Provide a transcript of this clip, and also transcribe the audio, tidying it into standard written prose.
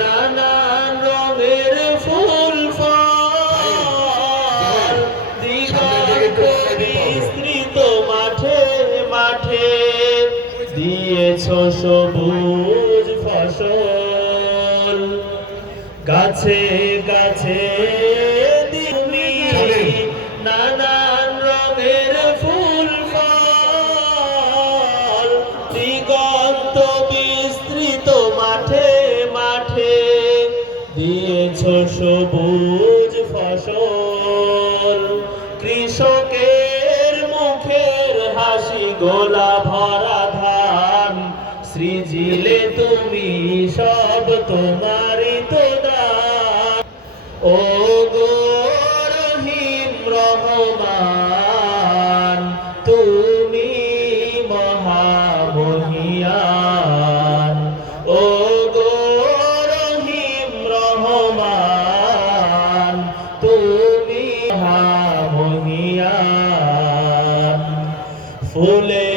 নানান রঙের ফুল ফল দিগন্ত বিস্তৃত মাঠে মাঠে দিয়েছ সবুজ ফসল গাছে গাছে তুমি নানান রঙের ফুল ফল দিগন্ত বিস্তৃত মাঠে মাঠে দিয়েছ সবুজ ফসল কৃষকের মুখের হাসি গোলা ভরা ধান সৃজিলে তুমি সব তোমারই তো দান ও গো রহিম রহমান তুমি মহামহিয়ান ও গো রহিম রহমান তুমি মহামহিয়ান ফুলে